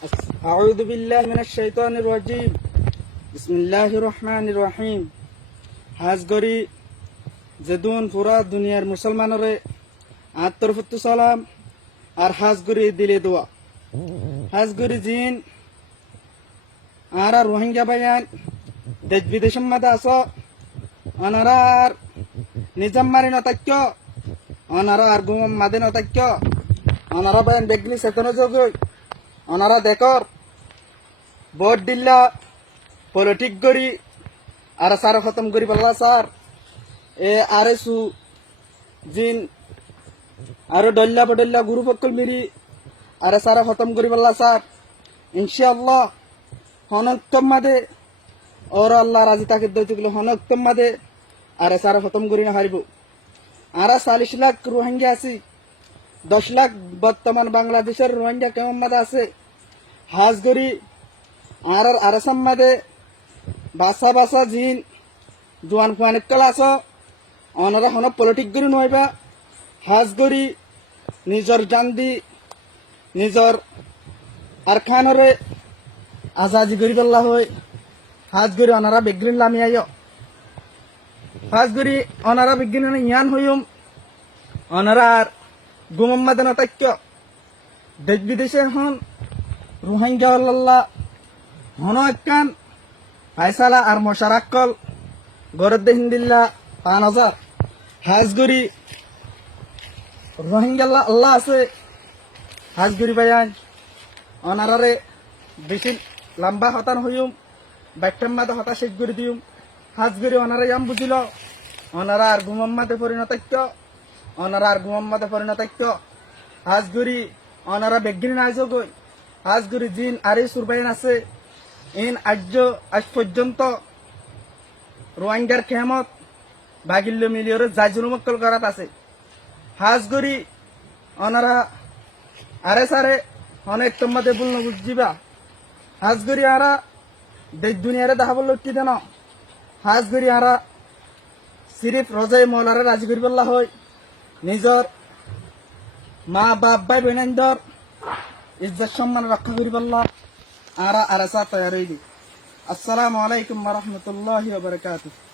أعوذ بالله من الشيطان الرجيم بسم الله الرحمن الرحيم হাজগরি জেদুন পুরা দুনিয়ার মুসলমানরে আত্মরফত সালাম আর হাজগরি দিলে দোয়া হাজগরি জিন আর রোহিঙ্গা বায়ান দেশ বিদেশের মধ্যে আছো অনারার নিজাম মারি নতাক্য অনারা আর গুম মাদে নতাক্য অনারা বায়ান বেগলি সেতনো যোগ অনারা দেখর ভোট দিল্লা পলিটিক করি আর সার খতম করি পাল্লা স্যার এ আরে সু জিন আর ডল্লা বডল্লা গুরু পক্কল মিরি আরে সার খতম করি পাল্লা স্যার ইনশাআল্লাহ হনক্তম মাদে ওর আল্লাহ রাজি তাকে দইতে হনক্তম মাদে আরে সার খতম করি না হারিব আর 40 লাখ রোহিঙ্গা আছি 10 লাখ বর্তমান বাংলাদেশের রোহিঙ্গা কেমন মাদে আছে হাজগরি আর আসাম মাদে বাসা বাসা জিন জোয়ান ফুয়ানের কল আস অনারা হন পলিটিক গরি নইবা হাজগরি নিজর জান্দি নিজর আর খানরে আজাদি গরি বল্লা হয় হাজগরি অনারা বেগ্রিন লামি আইয় হাজগরি অনারা বিজ্ঞান ইয়ান হইম অনারা আর গুমম্মাদে নতাক্য দেশ বিদেশের হন রোহিঙ্গা আল্লাহ হন একখান ফাইসালা আর মশারাক্কল গরদ হিন্দিল্লা 5000 হাজগরি রোহিঙ্গা আল্লাহ আছে হাজগরি বায়ান অনারারে বেশি লম্বা হতান হইম বাইটাম মাদে হতা শেষ করে দিম হাজগরি অনারা ইয়াম বুঝিল অনারা আর গুমম্মাদে পরিণতাক্য অনারা আর গুমম্মাদে পরিণতাক্য হাজগরি অনারা বেগিন আইজো গই হাজগরি জিন আরে সুরবাইন আছে ইন আজ পর্যন্ত রোহিঙ্গার খেমত বাগিল্য মিলিয়র জাজুলমক্কল করাত আছে হাজগরি অনারা আরে সারে অনেক তোমাদের বলল বুঝিবা হাজগরি আরা দেশ দুনিয়ারে দেখা বলল কি দেন হাজগরি আরা সিরিফ রজাই মৌলারে রাজি করি বললা হয় নিজর মা বাপ ভাই বোনেন্দর ইজ্জত সম্মান রক্ষা করি বললা আরা আরাসা তৈরি। আসসালামু আলাইকুম ওয়া রাহমাতুল্লাহি ওয়া বারাকাতুহু।